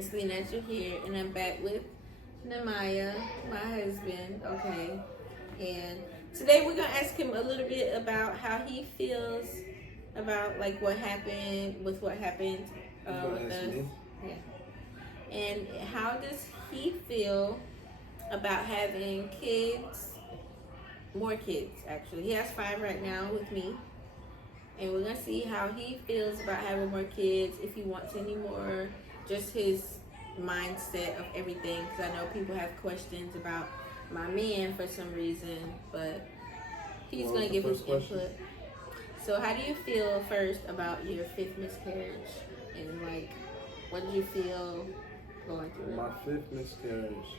It's LiiNatural here, and I'm back with Namaya, my husband, okay? And today we're gonna ask him a little bit about how he feels about like what happened with what happened with us. Yeah. And how does he feel about having kids, more kids actually. He has 5 right now with me. And we're gonna see how he feels about having more kids, if he wants any more, just his mindset of everything. Because I know people have questions about my man for some reason, but he's gonna give his input. So how do you feel first about your 5th miscarriage? And like, what did you feel going through my 5th miscarriage?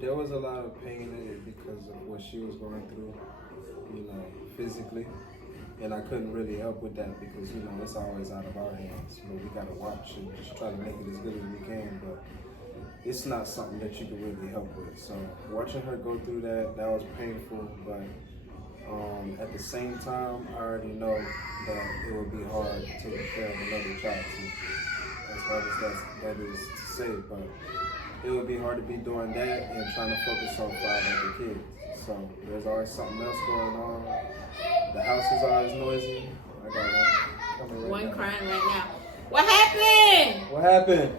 There was a lot of pain in it because of what she was going through, physically. And I couldn't really help with that because, it's always out of our hands. But we gotta watch and just try to make it as good as we can. But it's not something that you can really help with. So watching her go through that was painful. But at the same time, I already know that it would be hard taking care of another child too. As hard as that is to say, but it would be hard to be doing that and trying to focus on 5 other kids. So there's always something else going on. The house is always noisy. I got one coming one crying right now. What happened? What happened?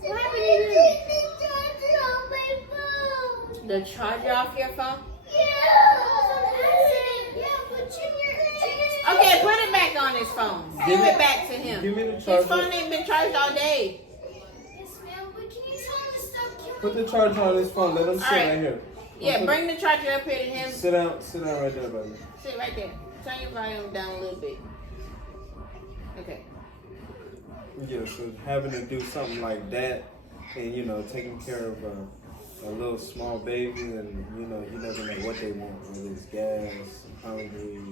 What happened to you? The charger off your phone? Okay, put it back on his phone. Give it back to him. Give me the charger. His phone ain't been charged all day. Put the charger on his phone. Let him sit right here. Yeah, bring the charger up here to him. Sit down right there, baby. Sit right there. Turn your volume down a little bit. Okay. Yeah, so having to do something like that and, taking care of a little small baby and, you never know what they want, whether it's gas, hungry,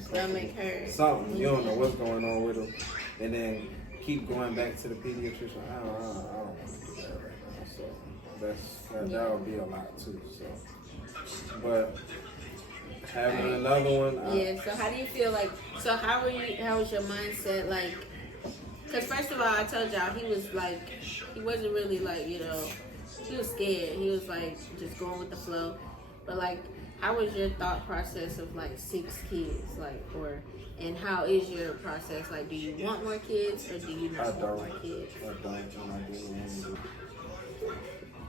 stomach hurt. Something. You don't know what's going on with them. And then keep going back to the pediatrician. I don't want to do that right now. So that would be a lot too. So, but having another one. So how do you feel like? So how was your mindset like? Because first of all, I told y'all he wasn't really like he was scared. He was like just going with the flow. But like, how was your thought process of like 6 kids, and how is your process? Like, do you want more kids or do you not want more kids? I don't, and I didn't want to do it.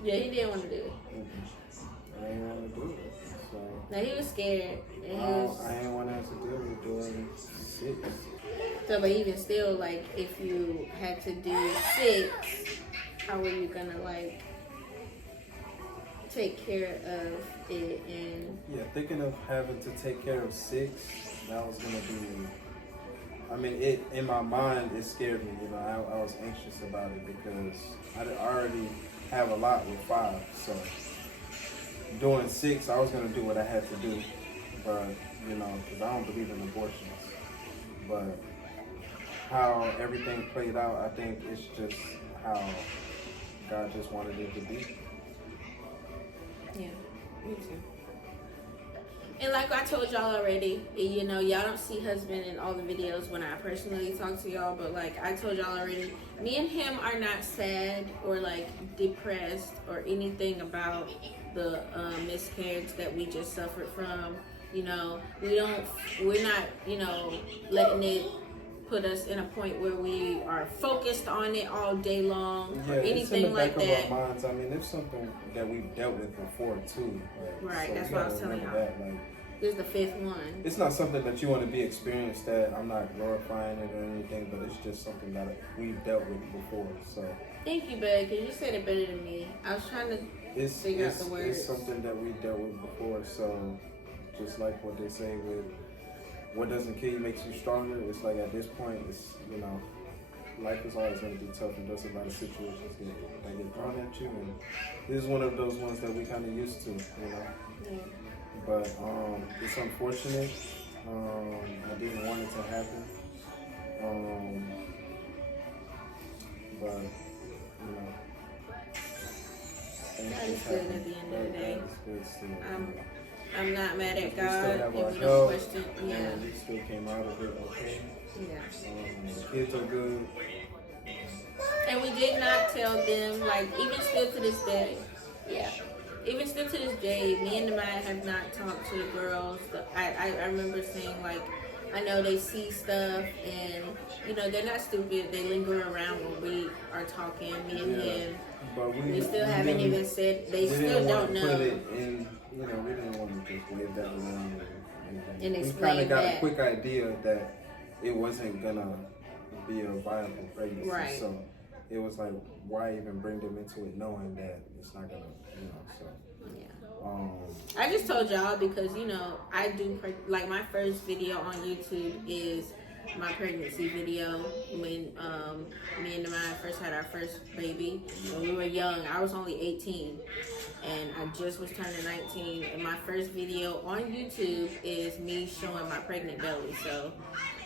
Yeah, he didn't want to do it. I didn't want to do it. So. Now he was scared. And I didn't want to have to deal with doing 6. So, but even still, like, if you had to do 6, how were you gonna like take care of it? And thinking of having to take care of 6, that was gonna be. I mean, it in my mind it scared me. I was anxious about it because I already have a lot with 5. So doing 6, I was gonna do what I had to do, but because I don't believe in abortions. But how everything played out, I think it's just how God just wanted it to be. Yeah, me too. And like I told y'all already, y'all don't see husband in all the videos when I personally talk to y'all, but like I told y'all already, me and him are not sad or like depressed or anything about the miscarriage that we just suffered from. We're not, letting it put us in a point where we are focused on it all day long or anything like that. It's in the back of our minds. I mean, it's something that we've dealt with before too. Right, so that's what I was telling y'all. This is the 5th one. It's not something that you want to be experienced at. I'm not glorifying it or anything, but it's just something that we've dealt with before. So thank you, babe, because you said it better than me. I was trying to figure out the words. It's something that we've dealt with before. So just like what they say with what doesn't kill you makes you stronger. It's like at this point, it's life is always going to be tough, and there's a lot of situations that get thrown at you, and this is one of those ones that we kind of used to, Yeah. But it's unfortunate. I didn't want it to happen. But God is good at the end of the day. I'm not mad at we God. still have our If you health, don't question, and we still came out of it okay. Yeah. The kids are good. And we did not tell them, like, even still to this day. Yeah. Even still to this day, me and the man have not talked to the girls. I remember saying, like, I know they see stuff and, you know, they're not stupid. They linger around when we are talking, me and him. But we still haven't even said, they still don't know. Put it in, you know, we didn't want to just wave that around and we explain kind of got that. a quick idea that it wasn't going to be a viable pregnancy. Right. So it was like, why even bring them into it knowing that it's not going to, you know, so. Yeah. I just told y'all because, you know, I do, like, my first video on YouTube is my pregnancy video when me and the man first had our first baby. When we were young, I was only 18 and I just was turning 19, and my first video on YouTube is me showing my pregnant belly. So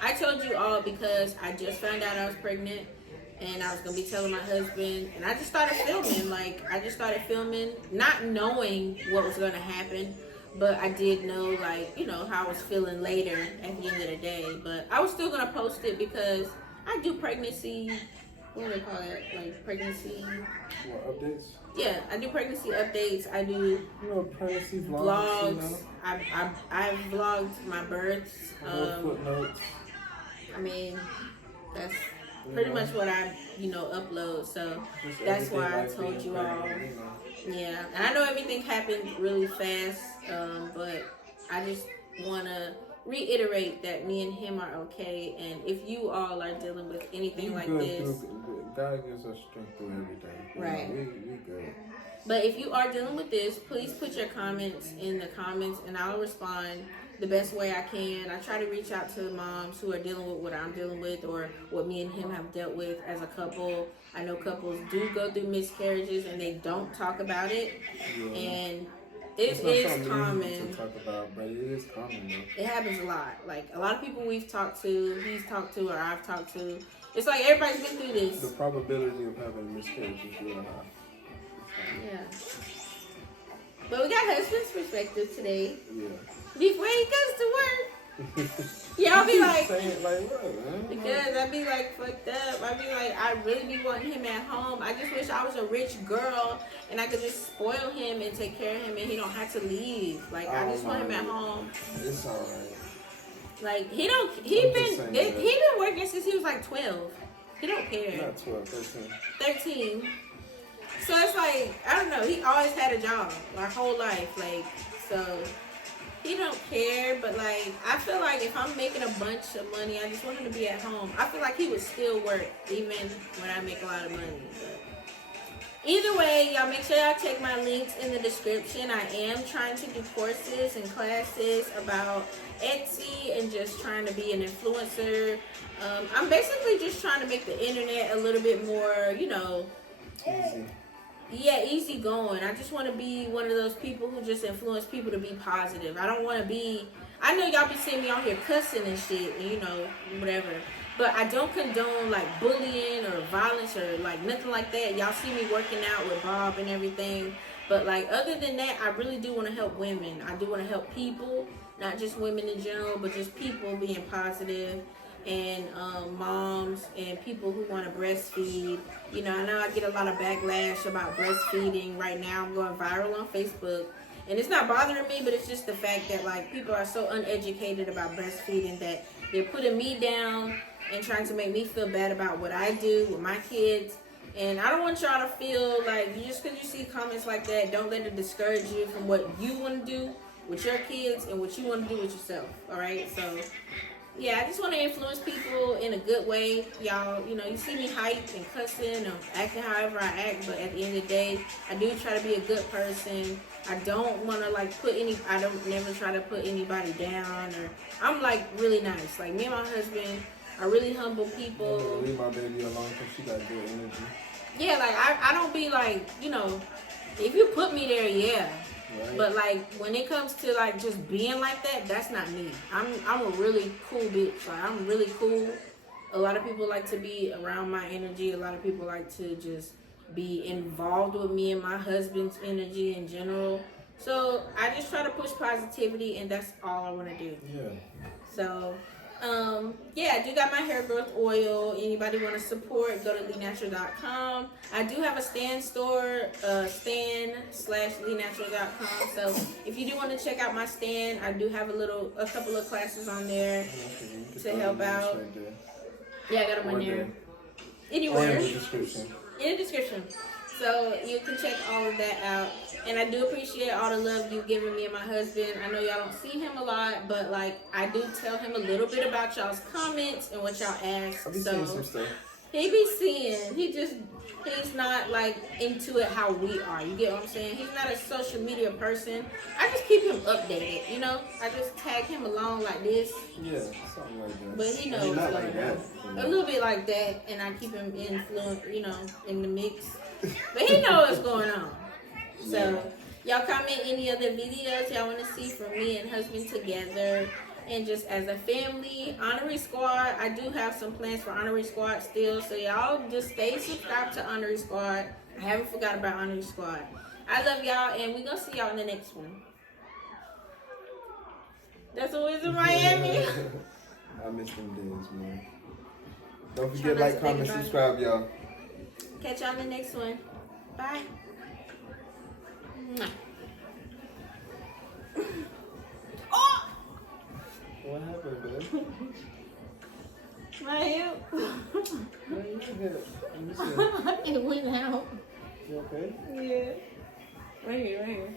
I told you all because I just found out I was pregnant and I was gonna be telling my husband, and I just started filming. Like, I just started filming, not knowing what was gonna happen, but I did know, like, you know, how I was feeling later at the end of the day. But I was still gonna post it because I do pregnancy, what do they call it? Like, pregnancy. What, updates? Yeah, I do pregnancy updates. I do pregnancy vlogs. You know? I've vlogged my births. Footnotes. I mean, that's pretty much what I, you know, upload. So that's why I told you all. Yeah, and I know everything happened really fast, but I just want to reiterate that me and him are okay. And if you all are dealing with anything like this, God gives us strength through everything. Right. We good. But if you are dealing with this, please put your comments in the comments and I'll respond the best way I can. I try to reach out to moms who are dealing with what I'm dealing with or what me and him have dealt with as a couple. I know couples do go through miscarriages and they don't talk about it. Yeah. And it is common to talk about, but it is common though. It happens a lot. Like, a lot of people we've talked to, he's talked to, or I've talked to. It's like everybody's been through this. The probability of having a miscarriage is really high. Yeah. But we got husband's perspective today. Yeah. Before he goes to work. Y'all be like, what, because I be like fucked up. I be like, I really be wanting him at home. I just wish I was a rich girl and I could just spoil him and take care of him and he don't have to leave. Like, I just want him at home. It's alright. Like, he been working since he was like 12. He don't care. Not 12, 13. 13. So it's like, I don't know, he always had a job my whole life. Like, so he don't care, but like, I feel like if I'm making a bunch of money, I just want him to be at home. I feel like he would still work even when I make a lot of money. But either way, y'all make sure y'all check my links in the description. I am trying to do courses and classes about Etsy and just trying to be an influencer. I'm basically just trying to make the internet a little bit more, you know, easy. Yeah, easy going. I just want to be one of those people who just influence people to be positive. I don't want to be, I know y'all be seeing me out here cussing and shit, and you know, whatever. But I don't condone like bullying or violence or like nothing like that. Y'all see me working out with Bob and everything. But like, other than that, I really do want to help women. I do want to help people, not just women in general, but just people being positive. And moms and people who want to breastfeed. You know, I know I get a lot of backlash about breastfeeding right now. I'm going viral on Facebook. And it's not bothering me, but it's just the fact that, like, people are so uneducated about breastfeeding that they're putting me down and trying to make me feel bad about what I do with my kids. And I don't want y'all to feel like, just because you see comments like that, don't let it discourage you from what you want to do with your kids and what you want to do with yourself. All right? So yeah, I just want to influence people in a good way. Y'all, you know, you see me hype and cussing or acting however I act, but at the end of the day, I do try to be a good person. I don't want to, like, I don't never try to put anybody down, or I'm, like, really nice. Like, me and my husband are really humble people. Leave my baby alone because she got good energy. Yeah, like, I don't be, like, you know, if you put me there, yeah. Right. But like, when it comes to like just being like that, that's not me. I'm a really cool bitch. Like, I'm really cool. A lot of people like to be around my energy. A lot of people like to just be involved with me and my husband's energy in general. So I just try to push positivity, and that's all I want to do. Yeah. So, yeah, I do got my hair growth oil. Anybody want to support, go to LiiNatural.com. I do have a stand store, stand/LiiNatural.com. So if you do want to check out my stand, I do have a couple of classes on there to help out. Yeah, I got them on there. Anywhere. In the description. In the description. So you can check all of that out. And I do appreciate all the love you've given me and my husband. I know y'all don't see him a lot, but like I do tell him a little bit about y'all's comments and what y'all ask. I'll be seeing some stuff. He be seeing. He's not like into it how we are. You get what I'm saying? He's not a social media person. I just keep him updated, you know? I just tag him along like this. Yeah, something like that. But he knows. Not like that. A little bit like that, and I keep him in the mix. But he knows what's going on. So, y'all comment any other videos y'all want to see from me and husband together. And just as a family, Honorary Squad, I do have some plans for Honorary Squad still. So y'all just stay subscribed to Honorary Squad. I haven't forgot about Honorary Squad. I love y'all, and we're going to see y'all in the next one. That's always in Miami. I miss them days, man. Don't forget, like, comment, subscribe, y'all. Catch y'all in the next one. Bye. Oh! What happened, man? My hip. Where your hip? Let me see. It went out. You okay? Yeah. Right here, right here.